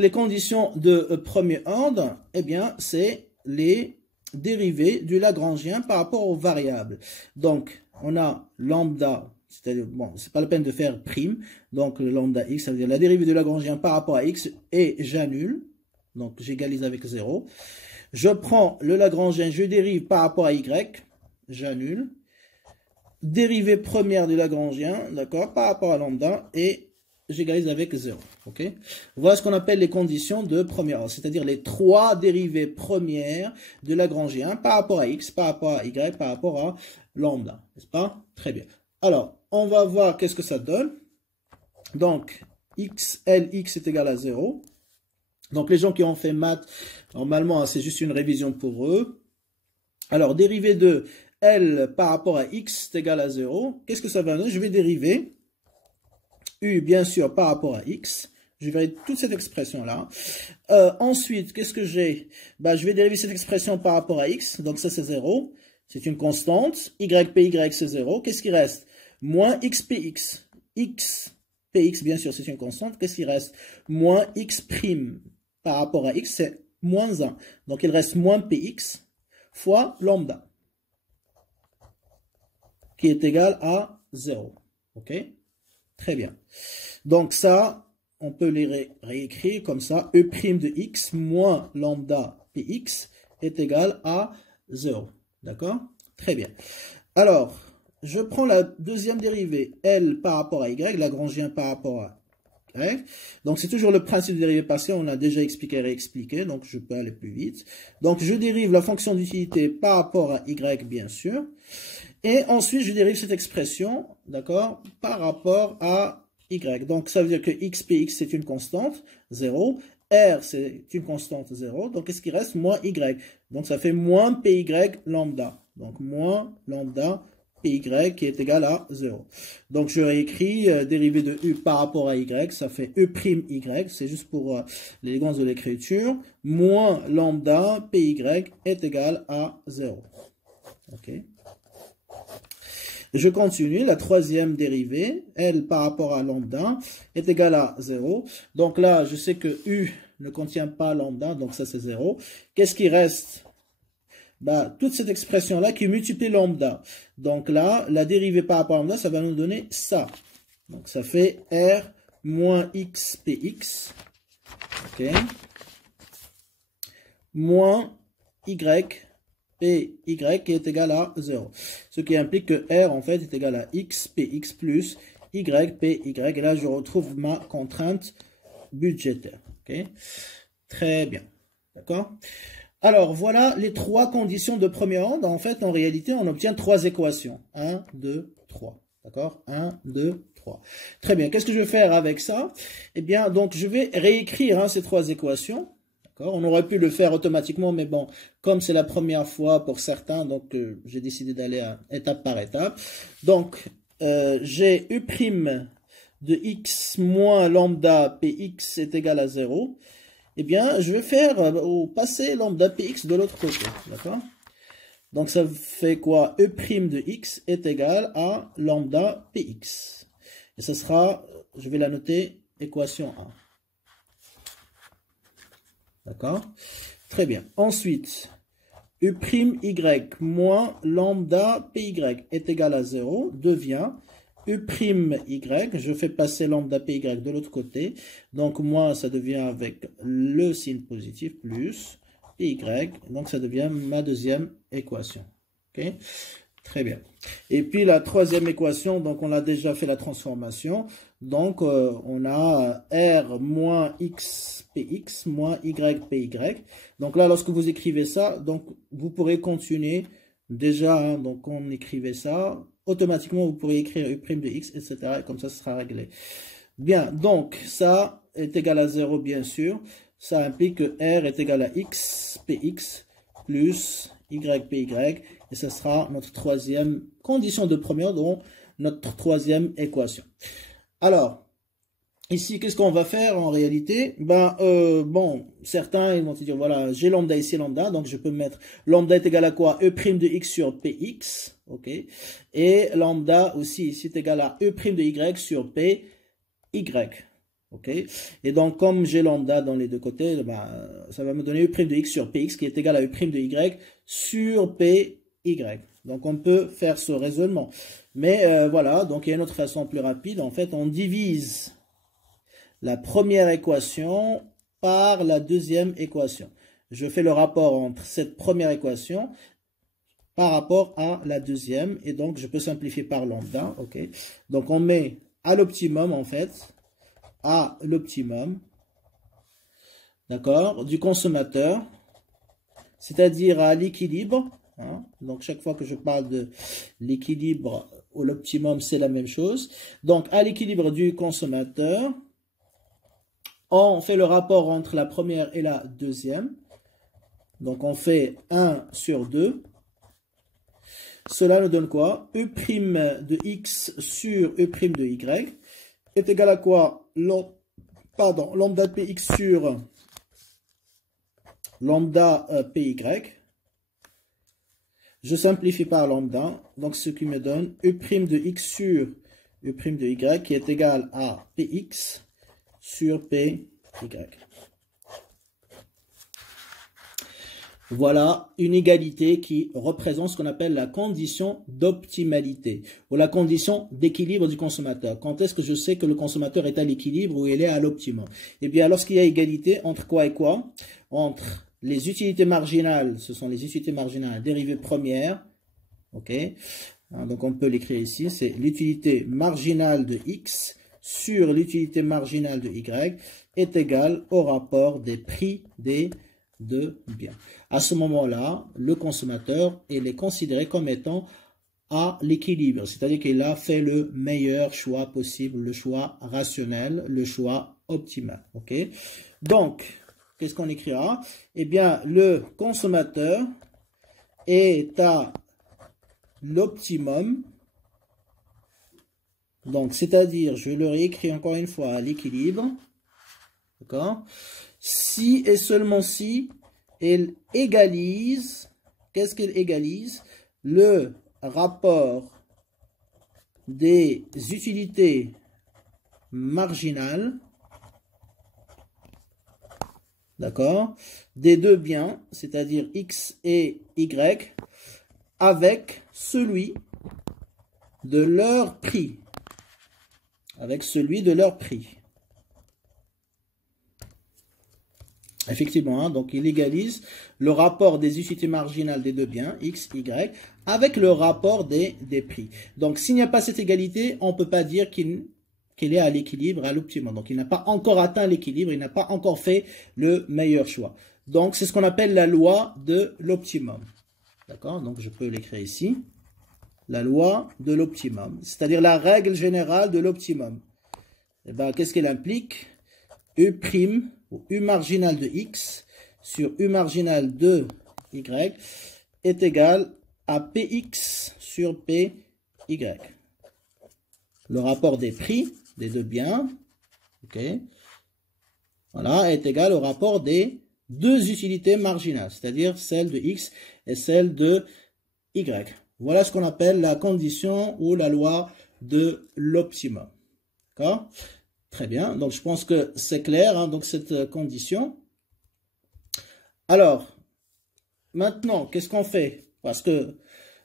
les conditions de premier ordre, eh bien, c'est les dérivés du Lagrangien par rapport aux variables. Donc, on a lambda, c'est-à-dire, bon, c'est pas la peine de faire prime. Donc, le lambda x, ça veut dire la dérivée du Lagrangien par rapport à x, et j'annule. Donc, j'égalise avec 0. Je prends le Lagrangien, je dérive par rapport à y, j'annule. Dérivée première du Lagrangien, d'accord, par rapport à lambda, et j'égalise avec 0. Okay. Voilà ce qu'on appelle les conditions de premier ordre, c'est-à-dire les trois dérivées premières de Lagrangien par rapport à x, par rapport à y, par rapport à lambda. N'est-ce pas? Très bien. Alors, on va voir qu'est-ce que ça donne. Donc, Lx est égal à 0. Donc, les gens qui ont fait maths, normalement, c'est juste une révision pour eux. Alors, dérivée de L par rapport à x est égal à 0. Qu'est-ce que ça va donner? Je vais dériver U, bien sûr, par rapport à x. Je vais toute cette expression-là. Ensuite, qu'est-ce que j'ai? Bah, je vais dériver cette expression par rapport à x. Donc, ça, c'est 0. C'est une constante. YPY, c'est 0. Qu'est-ce qui reste? Moins xpx. Xpx, bien sûr, c'est une constante. Qu'est-ce qui reste? Moins x' par rapport à x, c'est moins 1. Donc, il reste moins px fois lambda, qui est égal à 0. OK? Très bien. Donc ça, on peut les réécrire comme ça. E' de x moins lambda px est égal à 0. D'accord? Très bien. Alors, je prends la deuxième dérivée, L par rapport à y, Lagrangien par rapport à y. Donc c'est toujours le principe de dérivée partielle, on a déjà expliqué et réexpliqué, donc je peux aller plus vite. Donc je dérive la fonction d'utilité par rapport à y, bien sûr. Et ensuite, je dérive cette expression, d'accord, par rapport à y. Donc, ça veut dire que xpx, c'est une constante, 0. R, c'est une constante, 0. Donc, qu'est-ce qui reste? Moins y. Donc, ça fait moins py lambda. Donc, moins lambda py qui est égal à 0. Donc, je réécris dérivée de u par rapport à y. Ça fait e'y. C'est juste pour l'élégance de l'écriture. Moins lambda py est égal à 0. OK. Je continue, la troisième dérivée, L par rapport à lambda, est égale à 0. Donc là, je sais que U ne contient pas lambda, donc ça c'est 0. Qu'est-ce qui reste? Bah, toute cette expression-là qui multiplie lambda. Donc là, la dérivée par rapport à lambda, ça va nous donner ça. Donc ça fait R moins xpx, ok, moins y py qui est égal à 0. Ce qui implique que R, en fait, est égal à x, px plus y, py. Et là, je retrouve ma contrainte budgétaire. Okay? Très bien. D'accord? Alors, voilà les trois conditions de premier ordre. En fait, en réalité, on obtient trois équations. 1, 2, 3. D'accord? 1, 2, 3. Très bien. Qu'est-ce que je vais faire avec ça? Eh bien, donc, je vais réécrire ces trois équations. On aurait pu le faire automatiquement, mais bon, comme c'est la première fois pour certains, donc j'ai décidé d'aller étape par étape. Donc, j'ai U' de x moins lambda px est égal à 0. Eh bien, je vais faire passer lambda px de l'autre côté. D'accord? Donc, ça fait quoi? E' de x est égal à lambda px. Et ce sera, je vais la noter, équation 1. D'accord? Très bien. Ensuite, U' y moins lambda py est égal à 0 devient U' y. Je fais passer lambda py de l'autre côté. Donc, moins, ça devient avec le signe positif plus py. Donc, ça devient ma deuxième équation. OK? Très bien. Et puis, la troisième équation, donc, on a déjà fait la transformation. Donc, on a R moins xpx moins ypy. Donc là, lorsque vous écrivez ça, donc vous pourrez continuer déjà. Donc, on écrivait ça. Automatiquement, vous pourrez écrire U' de x, etc. Et comme ça, ce sera réglé. Bien, donc, ça est égal à 0, bien sûr. Ça implique que R est égal à xpx plus ypy. Et ce sera notre troisième condition de premier ordre, donc notre troisième équation. Alors, ici, qu'est-ce qu'on va faire en réalité? Bon, certains ils vont te dire, voilà, j'ai lambda ici, lambda, donc je peux mettre lambda est égal à quoi? E' de x sur px, ok? Et lambda aussi ici est égal à E' de y sur py, Ok, et donc comme j'ai lambda dans les deux côtés, bah, ça va me donner U' de x sur Px qui est égal à U' de y sur Py. Donc on peut faire ce raisonnement. Mais voilà, donc il y a une autre façon plus rapide. En fait, on divise la première équation par la deuxième équation. Je fais le rapport entre cette première équation par rapport à la deuxième. Et donc, je peux simplifier par lambda. Ok. Donc, on met à l'optimum, en fait, à l'optimum, d'accord, du consommateur, c'est-à-dire à l'équilibre. Hein, donc, chaque fois que je parle de l'équilibre ou l'optimum, c'est la même chose. Donc, à l'équilibre du consommateur, on fait le rapport entre la première et la deuxième. Donc, on fait 1 sur 2. Cela nous donne quoi? U' de x sur U' de y est égal à quoi? Lambda de px sur lambda py. Je simplifie par lambda, donc ce qui me donne U' de x sur U' de y qui est égal à px sur py. Voilà une égalité qui représente ce qu'on appelle la condition d'optimalité ou la condition d'équilibre du consommateur. Quand est-ce que je sais que le consommateur est à l'équilibre ou il est à l'optimum? Eh bien, lorsqu'il y a égalité entre quoi et quoi? Entre les utilités marginales, ce sont les utilités marginales dérivées premières, ok? Donc on peut l'écrire ici, c'est l'utilité marginale de x sur l'utilité marginale de y est égale au rapport des prix des deux biens. À ce moment-là, le consommateur il est considéré comme étant à l'équilibre, c'est-à-dire qu'il a fait le meilleur choix possible, le choix rationnel, le choix optimal. Ok. Donc, qu'est-ce qu'on écrira? Eh bien, le consommateur est à l'optimum. Donc, c'est-à-dire, je le réécris encore une fois, à l'équilibre. D'accord? Si et seulement si elle égalise, qu'est-ce qu'elle égalise? Le rapport des utilités marginales, d'accord, des deux biens, c'est-à-dire x et y, avec celui de leur prix. Avec celui de leur prix. Effectivement, hein, donc il égalise le rapport des utilités marginales des deux biens, x, y, avec le rapport des prix. Donc s'il n'y a pas cette égalité, on ne peut pas dire qu'il est à l'équilibre, à l'optimum. Donc il n'a pas encore atteint l'équilibre, il n'a pas encore fait le meilleur choix. Donc c'est ce qu'on appelle la loi de l'optimum. D'accord? Donc je peux l'écrire ici. La loi de l'optimum, c'est-à-dire la règle générale de l'optimum. Eh bien, qu'est-ce qu'elle implique? U' ou U marginal de x sur U marginal de y est égal à Px sur Py. Le rapport des prix des deux biens, okay, voilà, est égal au rapport des deux utilités marginales, c'est-à-dire celle de x et celle de y. Voilà ce qu'on appelle la condition ou la loi de l'optimum. D'accord? Très bien, donc je pense que c'est clair, hein, donc cette condition. Alors, maintenant, qu'est-ce qu'on fait? Parce que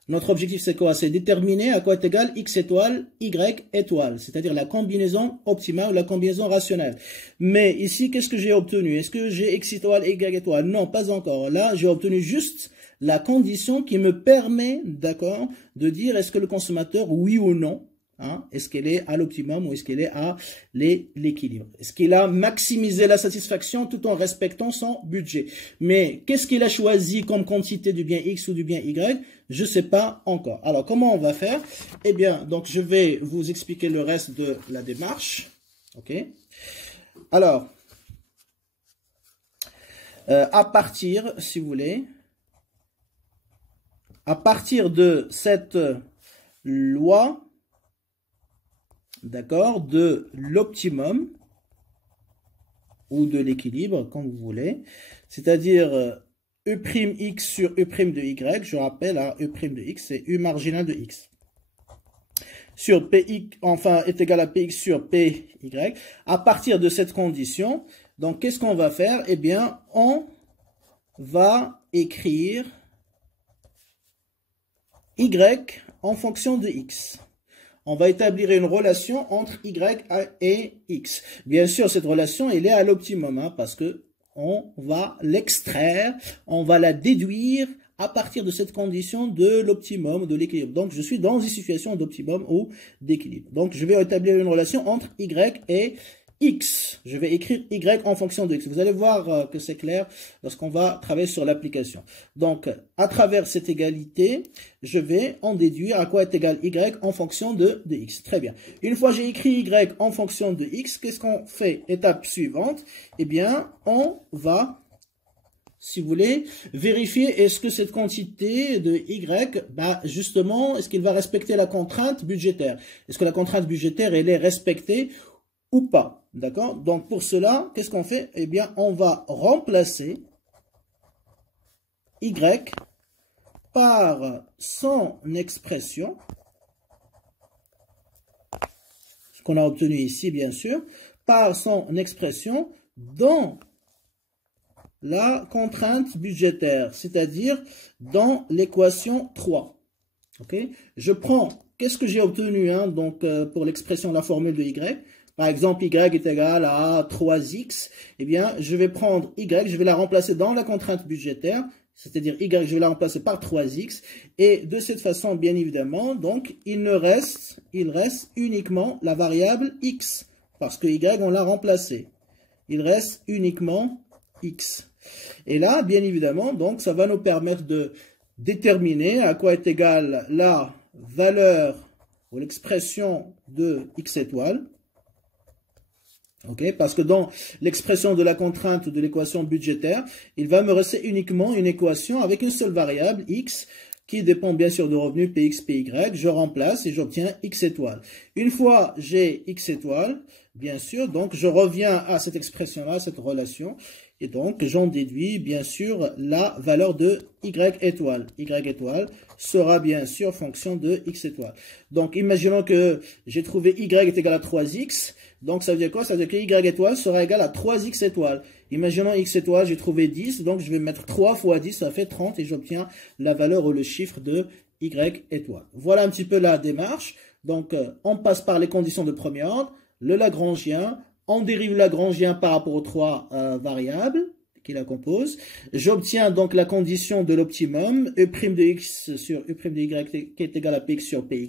notre objectif c'est quoi? C'est déterminer à quoi est égal x étoile, y étoile, c'est-à-dire la combinaison optimale ou la combinaison rationnelle. Mais ici, qu'est-ce que j'ai obtenu? Est-ce que j'ai x étoile, y étoile? Non, pas encore. Là, j'ai obtenu juste la condition qui me permet, d'accord, de dire est-ce que le consommateur, oui ou non, hein, est-ce qu'elle est à l'optimum ou est-ce qu'elle est à l'équilibre? Est-ce qu'il a maximisé la satisfaction tout en respectant son budget? Mais qu'est-ce qu'il a choisi comme quantité du bien X ou du bien Y? Je ne sais pas encore. Alors, comment on va faire? Eh bien, donc je vais vous expliquer le reste de la démarche. OK? Alors, à partir, si vous voulez, à partir de cette loi, d'accord, de l'optimum ou de l'équilibre, comme vous voulez, c'est-à-dire U'x sur U' de y, je rappelle, hein, U' de x, c'est U marginal de x. sur PX, enfin, est égal à PX sur PY. À partir de cette condition, donc, qu'est-ce qu'on va faire? Eh bien, on va écrire Y en fonction de X. On va établir une relation entre Y et X. Bien sûr, cette relation, elle est à l'optimum, hein, parce que on va l'extraire, on va la déduire à partir de cette condition de l'optimum, de l'équilibre. Donc, je suis dans une situation d'optimum ou d'équilibre. Donc, je vais établir une relation entre Y et X. Je vais écrire Y en fonction de X. Vous allez voir que c'est clair lorsqu'on va travailler sur l'application. Donc, à travers cette égalité, je vais en déduire à quoi est égal Y en fonction de X. Très bien. Une fois j'ai écrit Y en fonction de X, qu'est-ce qu'on fait? Étape suivante, eh bien, on va, si vous voulez, vérifier est-ce que cette quantité de Y, justement, est-ce qu'il va respecter la contrainte budgétaire? Est-ce que la contrainte budgétaire, elle est respectée ou pas? D'accord? Donc, pour cela, qu'est-ce qu'on fait? Eh bien, on va remplacer Y par son expression, ce qu'on a obtenu ici, bien sûr, par son expression dans la contrainte budgétaire, c'est-à-dire dans l'équation 3. Ok? Je prends, qu'est-ce que j'ai obtenu donc, pour l'expression, la formule de Y? Par exemple, Y est égal à 3X. Eh bien, je vais prendre Y, je vais la remplacer dans la contrainte budgétaire, c'est-à-dire Y, je vais la remplacer par 3X. Et de cette façon, bien évidemment, donc, il reste uniquement la variable X, parce que Y, on l'a remplacé. Il reste uniquement X. Et là, bien évidemment, donc, ça va nous permettre de déterminer à quoi est égale la valeur ou l'expression de X étoile. Okay, parce que dans l'expression de la contrainte de l'équation budgétaire, il va me rester uniquement une équation avec une seule variable, X, qui dépend bien sûr de revenus Px, Py. Je remplace et j'obtiens X étoile. Une fois j'ai X étoile, bien sûr, donc je reviens à cette expression-là, à cette relation, et donc j'en déduis bien sûr la valeur de Y étoile. Y étoile sera bien sûr fonction de X étoile. Donc imaginons que j'ai trouvé Y est égal à 3X, donc ça veut dire quoi? Ça veut dire que Y étoile sera égal à 3X étoile. Imaginons X étoile, j'ai trouvé 10, donc je vais mettre 3 fois 10, ça fait 30 et j'obtiens la valeur ou le chiffre de Y étoile. Voilà un petit peu la démarche. Donc on passe par les conditions de premier ordre, le Lagrangien, on dérive le Lagrangien par rapport aux trois variables qui la composent. J'obtiens donc la condition de l'optimum, E' de X sur E' de Y qui est égal à Px sur Py.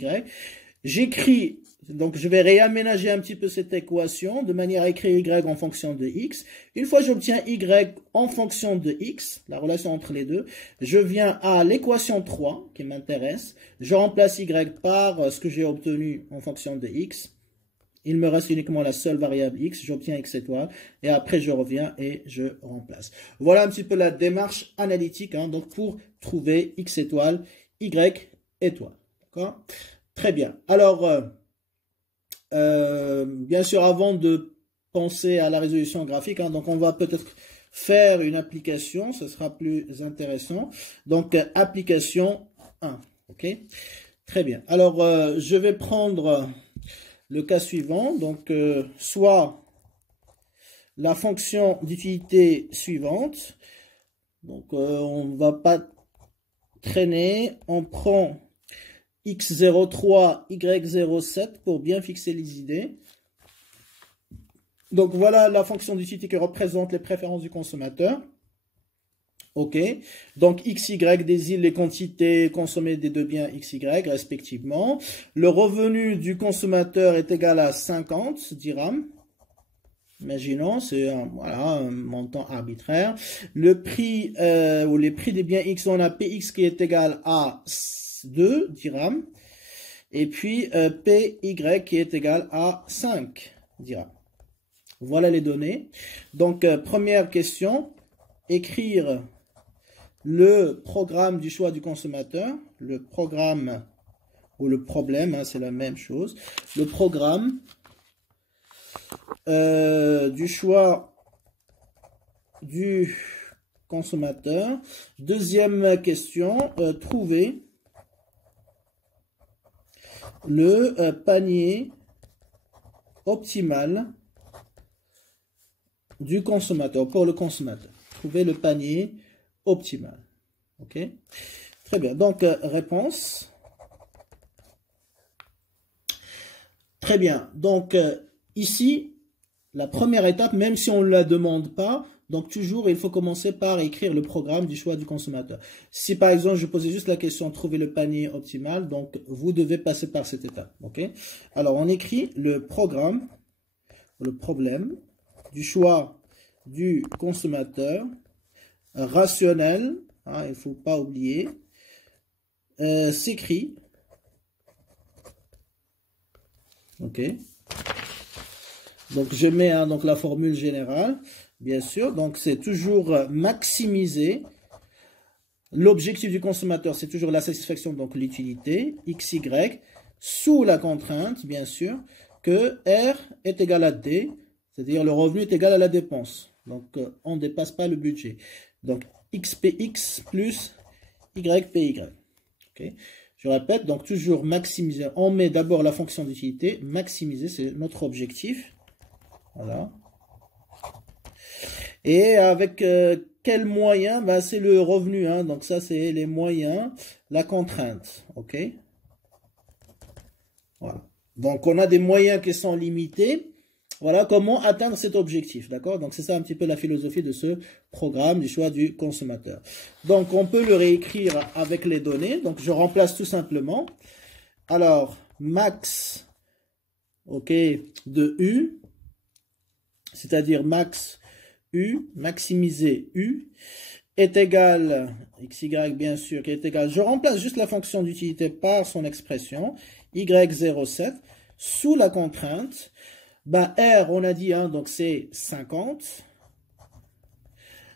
J'écris, donc je vais réaménager un petit peu cette équation de manière à écrire Y en fonction de X. Une fois que j'obtiens Y en fonction de X, la relation entre les deux, je viens à l'équation 3 qui m'intéresse. Je remplace Y par ce que j'ai obtenu en fonction de X. Il me reste uniquement la seule variable X, j'obtiens X étoile, et après je reviens et je remplace. Voilà un petit peu la démarche analytique donc pour trouver X étoile, Y étoile. D'accord? Très bien. Alors, bien sûr, avant de penser à la résolution graphique, donc on va peut-être faire une application, ce sera plus intéressant. Donc, application 1. Ok? Très bien. Alors, je vais prendre le cas suivant, donc soit la fonction d'utilité suivante, donc on ne va pas traîner, on prend x03, y07 pour bien fixer les idées. Donc voilà la fonction d'utilité qui représente les préférences du consommateur. Ok, donc XY désigne les quantités consommées des deux biens XY respectivement. Le revenu du consommateur est égal à 50 dirhams. Imaginons, c'est un montant arbitraire. Le prix ou les prix des biens X, on a PX qui est égal à 2 dirhams. Et puis PY qui est égal à 5 dirhams. Voilà les données. Donc première question, écrire le programme du choix du consommateur, le programme ou le problème, c'est la même chose. Le programme du choix du consommateur. Deuxième question, trouver le panier optimal du consommateur, pour le consommateur. Trouver le panier optimal. OK? Très bien. Donc, réponse. Très bien. Donc, ici, la première étape, même si on ne la demande pas, donc toujours, il faut commencer par écrire le programme du choix du consommateur. Si par exemple, je posais juste la question, trouver le panier optimal, donc vous devez passer par cette étape. OK? Alors, on écrit le programme, le problème du choix du consommateur rationnel, hein, il ne faut pas oublier, s'écrit. OK? Donc, je mets donc la formule générale, bien sûr. Donc, c'est toujours maximiser. L'objectif du consommateur, c'est toujours la satisfaction, donc l'utilité, XY, sous la contrainte, bien sûr, que R est égal à D, c'est-à-dire le revenu est égal à la dépense. Donc, on ne dépasse pas le budget. Donc, XPX plus YPY. OK? Je répète, donc toujours maximiser. On met d'abord la fonction d'utilité. Maximiser, c'est notre objectif. Voilà. Et avec quel moyen? Ben, c'est le revenu. Hein. Donc ça, c'est les moyens. La contrainte. OK? Voilà. Donc, on a des moyens qui sont limités. Voilà comment atteindre cet objectif. D'accord? Donc, c'est ça un petit peu la philosophie de ce programme du choix du consommateur. Donc, on peut le réécrire avec les données. Donc, je remplace tout simplement. Alors, max, OK, de U, c'est-à-dire max U, maximiser U, est égal, XY bien sûr, qui est égal, je remplace juste la fonction d'utilité par son expression, Y07, sous la contrainte, ben R, on a dit, hein, donc c'est 50.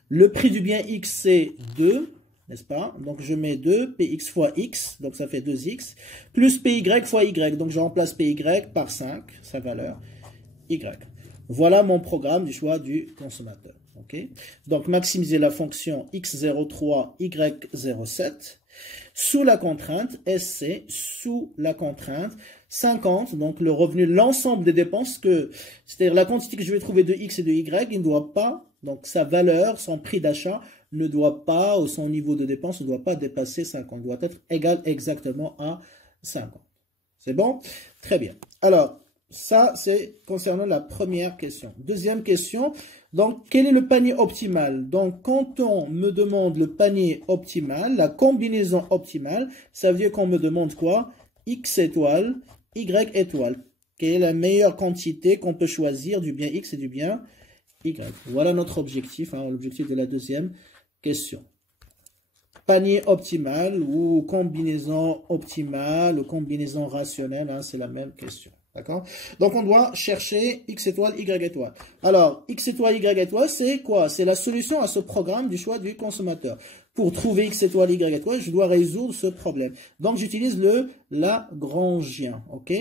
Le prix du bien X, c'est 2, n'est-ce pas? Donc je mets 2, PX fois X, donc ça fait 2X, plus PY fois Y, donc je remplace PY par 5, sa valeur, Y. Voilà mon programme du choix du consommateur. Okay? Donc maximiser la fonction X03, Y07, sous la contrainte, SC, sous la contrainte, 50, donc le revenu, l'ensemble des dépenses, c'est-à-dire la quantité que je vais trouver de X et de Y, il ne doit pas, donc sa valeur, son prix d'achat, ne doit pas, ou son niveau de dépense ne doit pas dépasser 50, doit être égal exactement à 50. C'est bon? Très bien. Alors, ça, c'est concernant la première question. Deuxième question, donc, quel est le panier optimal? Donc, quand on me demande le panier optimal, la combinaison optimale, ça veut dire qu'on me demande quoi? X étoile, Y étoile. Quelle est la meilleure quantité qu'on peut choisir du bien X et du bien Y? Voilà notre objectif, hein, l'objectif de la deuxième question. Panier optimal ou combinaison optimale ou combinaison rationnelle, hein, c'est la même question. D'accord? Donc, on doit chercher X étoile, Y étoile. Alors, X étoile, Y étoile, c'est quoi? C'est la solution à ce programme du choix du consommateur. Pour trouver X étoile, Y étoile, je dois résoudre ce problème. Donc, j'utilise le Lagrangien. OK?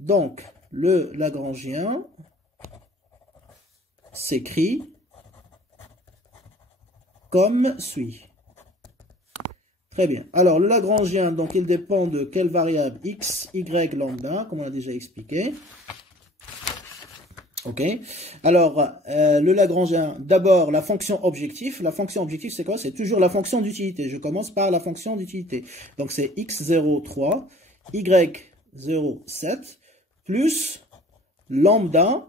Donc, le Lagrangien s'écrit comme suit. Très bien. Alors, le Lagrangien, donc, il dépend de quelle variable? X, Y, lambda, comme on a déjà expliqué. OK. Alors, le Lagrangien, d'abord, la fonction objectif. La fonction objectif, c'est quoi? C'est toujours la fonction d'utilité. Je commence par la fonction d'utilité. Donc, c'est X03, Y07, plus lambda,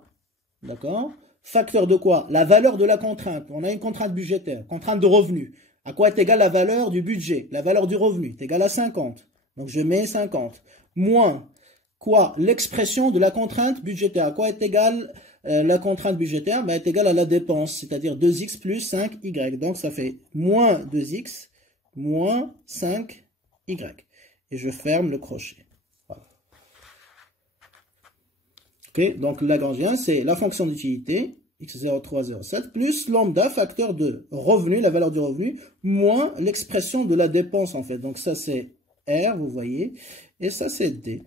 d'accord? Facteur de quoi? La valeur de la contrainte. On a une contrainte budgétaire, contrainte de revenu. À quoi est égale la valeur du budget? La valeur du revenu est égale à 50. Donc, je mets 50. Moins, quoi? L'expression de la contrainte budgétaire. À quoi est égale la contrainte budgétaire? Ben, est égale à la dépense, c'est-à-dire 2x plus 5y. Donc, ça fait moins 2x, moins 5y. Et je ferme le crochet. Voilà. OK? Donc, le Lagrangien, c'est la fonction d'utilité, x0307, plus lambda, facteur de revenu, la valeur du revenu, moins l'expression de la dépense, en fait. Donc, ça, c'est R, vous voyez, et ça, c'est D.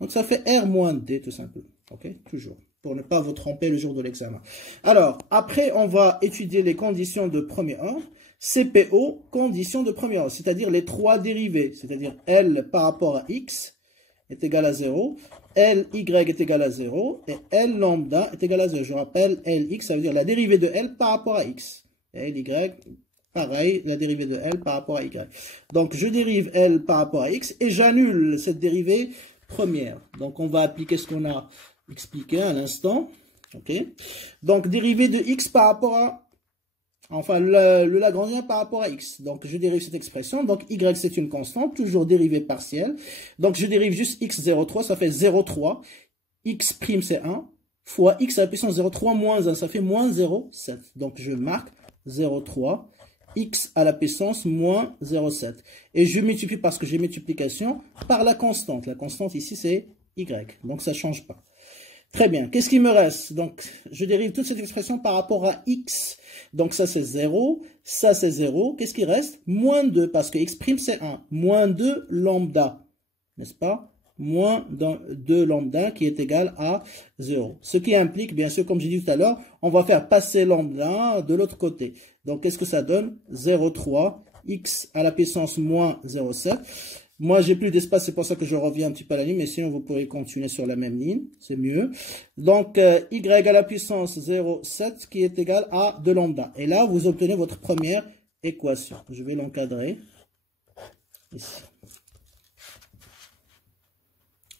Donc, ça fait R moins D, tout simplement. OK? Toujours. Pour ne pas vous tromper le jour de l'examen. Alors, après, on va étudier les conditions de premier ordre. CPO, conditions de premier ordre, c'est-à-dire les trois dérivés, c'est-à-dire L par rapport à X, est égal à 0, Ly est égal à 0, et L lambda est égal à 0. Je rappelle, Lx, ça veut dire la dérivée de L par rapport à x. Et Ly, pareil, la dérivée de L par rapport à y. Donc, je dérive L par rapport à x, et j'annule cette dérivée première. Donc, on va appliquer ce qu'on a expliqué à l'instant. Ok. Donc, dérivée de x par rapport à, enfin, le Lagrangien par rapport à x. Donc, je dérive cette expression. Donc, y, c'est une constante, toujours dérivée partielle. Donc, je dérive juste x03, ça fait 0,3. X', c'est 1, fois x à la puissance 0,3 moins 1, ça fait moins 0,7. Donc, je marque 0,3, x à la puissance moins 0,7. Et je multiplie, parce que j'ai multiplication, par la constante. La constante ici, c'est y. Donc, ça ne change pas. Très bien. Qu'est-ce qui me reste? Donc, je dérive toute cette expression par rapport à x. Donc, ça, c'est 0. Ça, c'est 0. Qu'est-ce qui reste? Moins 2, parce que x', c'est 1. Moins 2 lambda. N'est-ce pas? Moins 2 lambda qui est égal à 0. Ce qui implique, bien sûr, comme j'ai dit tout à l'heure, on va faire passer lambda de l'autre côté. Donc, qu'est-ce que ça donne? 0,3 x à la puissance moins 0,7. Moi, j'ai plus d'espace, c'est pour ça que je reviens un petit peu à la ligne, mais sinon, vous pourrez continuer sur la même ligne, c'est mieux. Donc, y à la puissance 0,7 qui est égal à 2 lambda. Et là, vous obtenez votre première équation. Je vais l'encadrer ici.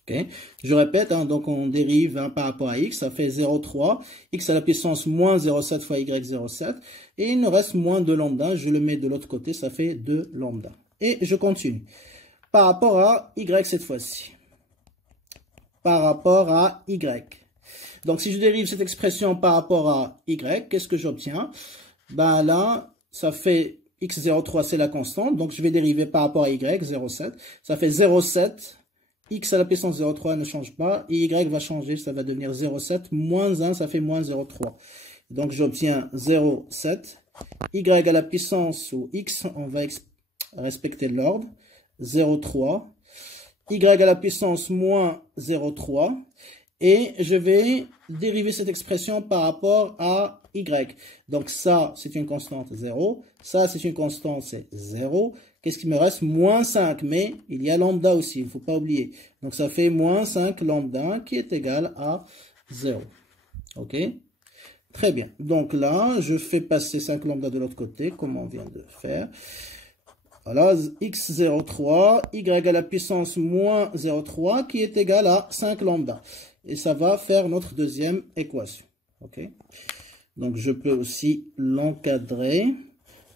Okay. Je répète, hein, donc on dérive par rapport à x, ça fait 0,3, x à la puissance moins 0,7 fois y 0,7, et il nous reste moins 2 lambda, je le mets de l'autre côté, ça fait 2 lambda. Et je continue. Par rapport à y cette fois-ci. Par rapport à y. Donc si je dérive cette expression par rapport à y, qu'est-ce que j'obtiens? Ben là, ça fait x03, c'est la constante, donc je vais dériver par rapport à y, 0,7. Ça fait 0,7. X à la puissance 0,3 ne change pas, et y va changer, ça va devenir 0,7, moins 1, ça fait moins 0,3. Donc j'obtiens 0,7, y à la puissance, ou x, on va respecter l'ordre, 0,3, y à la puissance moins 0,3, et je vais dériver cette expression par rapport à y. Donc ça, c'est une constante 0, ça, c'est une constante, c'est 0. Qu'est-ce qui me reste? Moins 5, mais il y a lambda aussi, il ne faut pas oublier. Donc ça fait moins 5 lambda qui est égal à 0. Ok? Très bien. Donc là, je fais passer 5 lambda de l'autre côté, comme on vient de faire. Voilà, x03, y à la puissance moins 0,3 qui est égal à 5 lambda. Et ça va faire notre deuxième équation. Ok? Donc je peux aussi l'encadrer.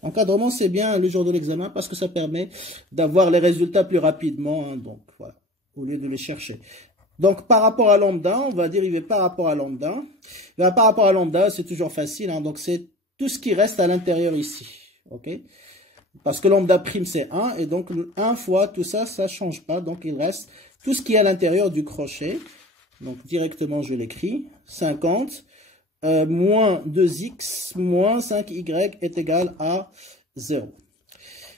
Encadrement, c'est bien le jour de l'examen parce que ça permet d'avoir les résultats plus rapidement. Hein, donc, voilà, au lieu de les chercher. Donc, par rapport à lambda, on va dériver par rapport à lambda. Par rapport à lambda, c'est toujours facile. Hein, donc, c'est tout ce qui reste à l'intérieur ici. OK? Parce que lambda prime, c'est 1. Et donc, 1 fois tout ça, ça ne change pas. Donc, il reste tout ce qui est à l'intérieur du crochet. Donc, directement, je l'écris. 50. Moins 2x moins 5y est égal à 0.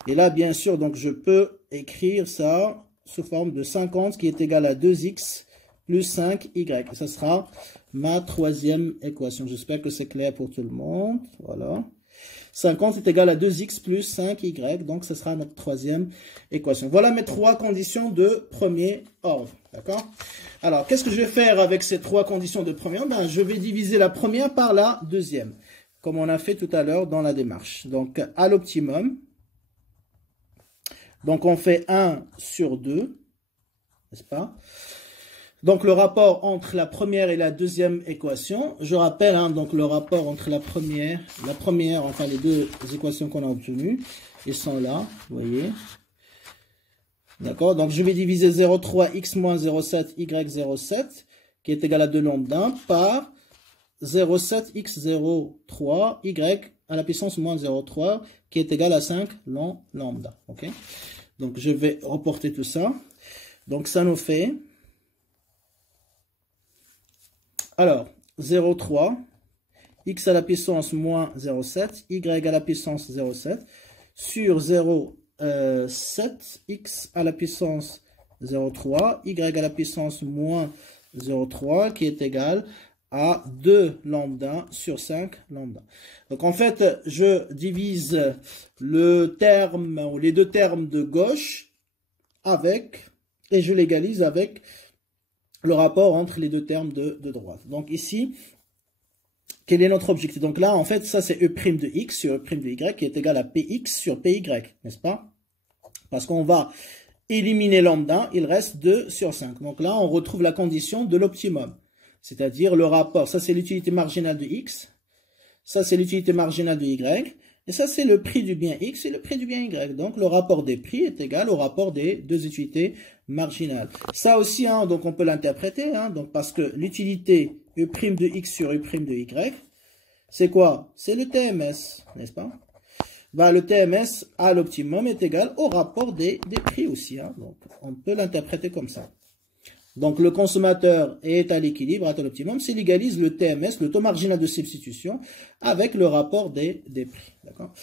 Et là, bien sûr, donc je peux écrire ça sous forme de 50 qui est égal à 2x plus 5y. Et ça sera ma troisième équation. J'espère que c'est clair pour tout le monde. Voilà. 50 est égal à 2x plus 5y. Donc, ce sera notre troisième équation. Voilà mes trois conditions de premier ordre. D'accord? Alors, qu'est-ce que je vais faire avec ces trois conditions de premier ordre? Ben, je vais diviser la première par la deuxième, comme on a fait tout à l'heure dans la démarche. Donc, à l'optimum, donc on fait 1 sur 2, n'est-ce pas? Donc, le rapport entre la première et la deuxième équation, je rappelle, hein, donc le rapport entre la première, enfin les deux équations qu'on a obtenues, ils sont là, vous voyez. D'accord, donc je vais diviser 0,3 x moins 0,7 y 0,7 qui est égal à 2 lambda par 0,7 x 0,3 y à la puissance moins 0,3 qui est égal à 5 lambda. Ok, donc je vais reporter tout ça. Donc ça nous fait, alors 0,3 x à la puissance moins 0,7 y à la puissance 0,7 sur 7x à la puissance 0,3, y à la puissance moins 0,3 qui est égal à 2 lambda sur 5 lambda. Donc en fait, je divise le terme ou les deux termes de gauche avec et je l'égalise avec le rapport entre les deux termes de droite. Donc ici, quel est notre objectif? Donc là, en fait, ça c'est E' de x sur E' de y qui est égal à px sur py, n'est-ce pas? Parce qu'on va éliminer lambda, il reste 2 sur 5. Donc là, on retrouve la condition de l'optimum. C'est-à-dire le rapport, ça c'est l'utilité marginale de x, ça c'est l'utilité marginale de y, et ça c'est le prix du bien x et le prix du bien y. Donc le rapport des prix est égal au rapport des deux utilités marginales. Ça aussi, hein, donc on peut l'interpréter, hein, donc parce que l'utilité E' de x sur E' de y, c'est quoi? C'est le TMS, n'est-ce pas? Bah, le TMS à l'optimum est égal au rapport des prix aussi. Hein, donc on peut l'interpréter comme ça. Donc le consommateur est à l'équilibre, à l'optimum, s'il égalise le TMS, le taux marginal de substitution, avec le rapport des prix. D'accord?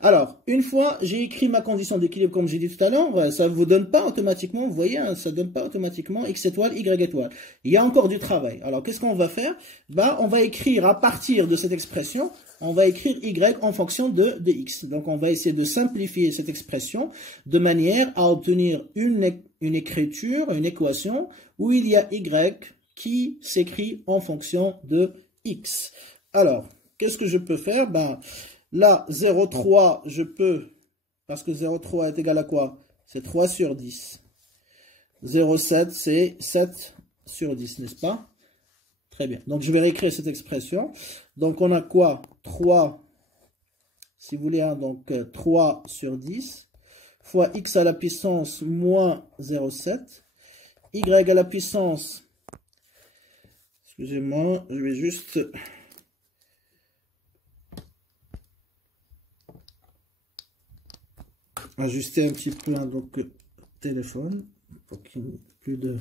Alors, une fois j'ai écrit ma condition d'équilibre, comme j'ai dit tout à l'heure, ça ne vous donne pas automatiquement, vous voyez, hein, ça ne donne pas automatiquement x étoile, y étoile. Il y a encore du travail. Alors, qu'est-ce qu'on va faire? Bah, on va écrire à partir de cette expression, on va écrire y en fonction de x. Donc, on va essayer de simplifier cette expression de manière à obtenir une écriture, une équation, où il y a y qui s'écrit en fonction de x. Alors, qu'est-ce que je peux faire? Ben, là, 0,3, je peux, parce que 0,3 est égal à quoi? C'est 3 sur 10. 0,7, c'est 7 sur 10, n'est-ce pas? Très bien. Donc, je vais réécrire cette expression. Donc, on a quoi? 3, si vous voulez, hein, donc 3 sur 10, fois x à la puissance moins 0,7, y à la puissance, excusez-moi, je vais juste ajuster un petit peu, hein, donc téléphone, pour qu'il n'y ait plus de...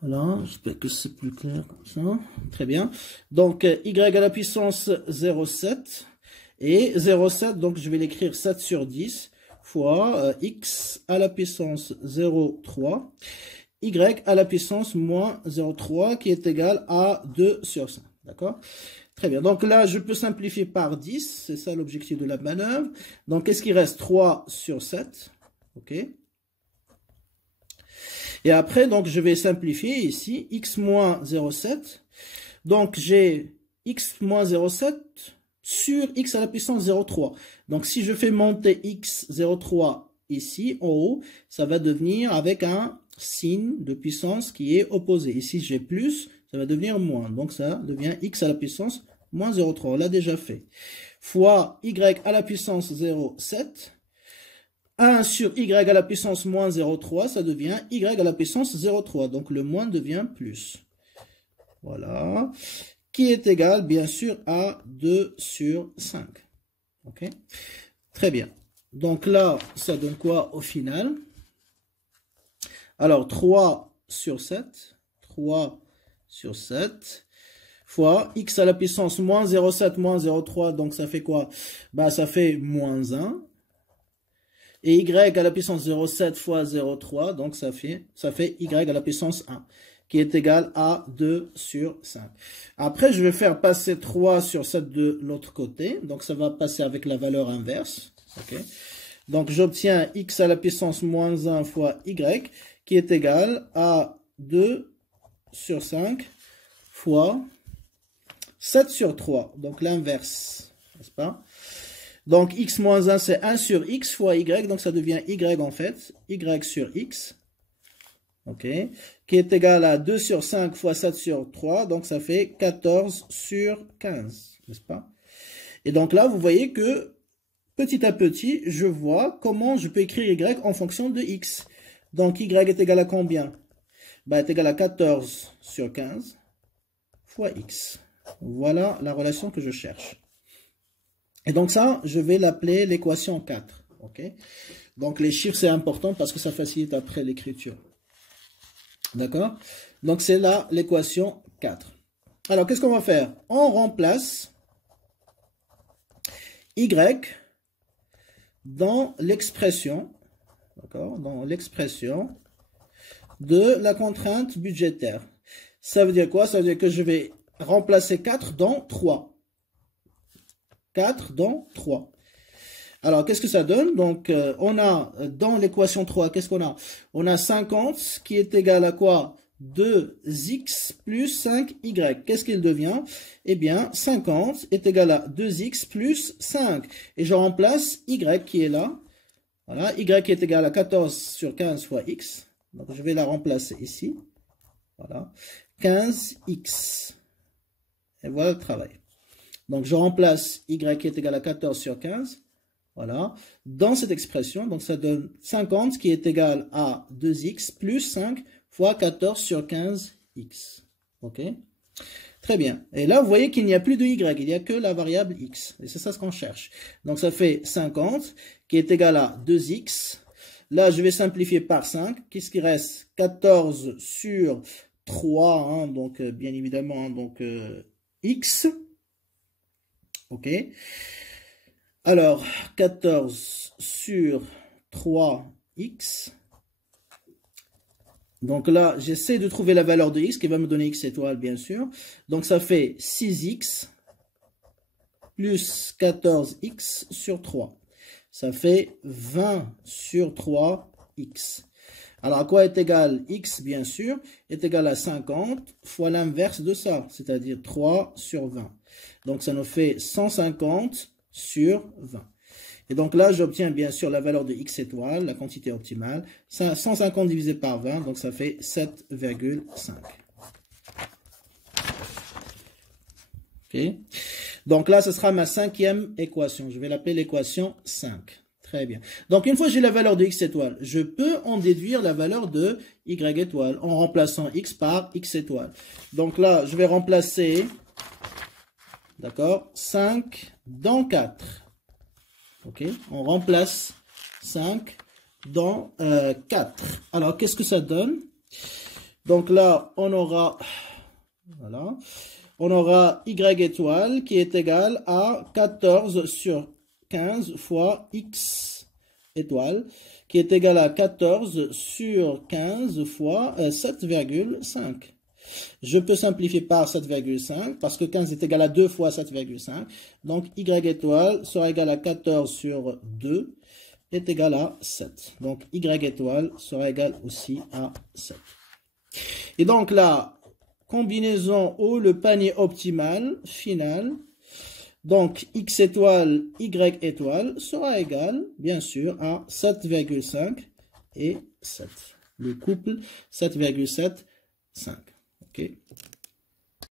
Voilà, j'espère que c'est plus clair comme ça. Très bien. Donc, y à la puissance 0,7 et 0,7, donc je vais l'écrire 7 sur 10 fois x à la puissance 0,3, y à la puissance moins 0,3 qui est égal à 2 sur 5. D'accord? Très bien. Donc là, je peux simplifier par 10. C'est ça l'objectif de la manœuvre. Donc, qu'est-ce qui reste? 3 sur 7. OK? Et après, donc, je vais simplifier ici, x moins 0,7. Donc, j'ai x moins 0,7 sur x à la puissance 0,3. Donc, si je fais monter x 0,3 ici, en haut, ça va devenir avec un signe de puissance qui est opposé. Ici, j'ai plus, ça va devenir moins. Donc, ça devient x à la puissance moins 0,3. On l'a déjà fait. Fois y à la puissance 0,7. 1 sur y à la puissance moins 0,3, ça devient y à la puissance 0,3. Donc, le moins devient plus. Voilà. Qui est égal, bien sûr, à 2 sur 5. OK? Très bien. Donc là, ça donne quoi au final? Alors, 3 sur 7. 3 sur 7. Fois x à la puissance moins 0,7 moins 0,3. Donc, ça fait quoi? Bah, ça fait moins 1. Et y à la puissance 0,7 fois 0,3, donc ça fait y à la puissance 1, qui est égal à 2 sur 5. Après, je vais faire passer 3 sur 7 de l'autre côté, donc ça va passer avec la valeur inverse. Okay. Donc j'obtiens x à la puissance moins 1 fois y, qui est égal à 2 sur 5 fois 7 sur 3, donc l'inverse, n'est-ce pas? Donc, x moins 1, c'est 1 sur x fois y. Donc, ça devient y en fait. Y sur x. OK. Qui est égal à 2 sur 5 fois 7 sur 3. Donc, ça fait 14 sur 15. N'est-ce pas? Et donc là, vous voyez que petit à petit, je vois comment je peux écrire y en fonction de x. Donc, y est égal à combien? Ben, est égal à 14 sur 15 fois x. Voilà la relation que je cherche. Et donc ça, je vais l'appeler l'équation 4. OK? Donc les chiffres, c'est important parce que ça facilite après l'écriture. D'accord? Donc c'est là l'équation 4. Alors, qu'est-ce qu'on va faire? On remplace y dans l'expression, d'accord? Dans l'expression de la contrainte budgétaire. Ça veut dire quoi? Ça veut dire que je vais remplacer 4 dans 3. 4 dans 3. Alors, qu'est-ce que ça donne? Donc, on a dans l'équation 3, qu'est-ce qu'on a? On a 50 qui est égal à quoi? 2x plus 5y. Qu'est-ce qu'il devient? Eh bien, 50 est égal à 2x plus 5. Et je remplace y qui est là. Voilà, y qui est égal à 14 sur 15 fois x. Donc, je vais la remplacer ici. Voilà, 15x. Et voilà le travail. Donc, je remplace y qui est égal à 14 sur 15. Voilà, dans cette expression, donc ça donne 50 qui est égal à 2x plus 5 fois 14 sur 15x. Ok? Très bien. Et là, vous voyez qu'il n'y a plus de y, il n'y a que la variable x. Et c'est ça ce qu'on cherche. Donc, ça fait 50 qui est égal à 2x. Là, je vais simplifier par 5. Qu'est-ce qui reste? 14 sur 3, hein, donc bien évidemment, donc x. Ok? Alors, 14 sur 3x. Donc là, j'essaie de trouver la valeur de x qui va me donner x étoile, bien sûr. Donc ça fait 6x plus 14x sur 3. Ça fait 20 sur 3x. Alors à quoi est égal x, bien sûr? Est égal à 50 fois l'inverse de ça, c'est-à-dire 3 sur 20. Donc ça nous fait 150 sur 20. Et donc là, j'obtiens bien sûr la valeur de x étoile, la quantité optimale. 150 divisé par 20, donc ça fait 7,5. Ok. Donc là, ce sera ma cinquième équation. Je vais l'appeler l'équation 5. Très bien. Donc une fois que j'ai la valeur de x étoile, je peux en déduire la valeur de y étoile en remplaçant x par x étoile. Donc là, je vais remplacer, d'accord, 5 dans 4. Ok, on remplace 5 dans 4. Alors, qu'est-ce que ça donne? Donc là, on aura, voilà, on aura y étoile qui est égal à 14 sur 15 fois x étoile, qui est égal à 14 sur 15 fois 7,5. Je peux simplifier par 7,5 parce que 15 est égal à 2 fois 7,5. Donc, y étoile sera égal à 14 sur 2 est égal à 7. Donc, y étoile sera égal aussi à 7. Et donc, la combinaison ou le panier optimal final, donc x étoile, y étoile sera égal, bien sûr, à 7,5 et 7. Le couple 7,7, 5. Okay.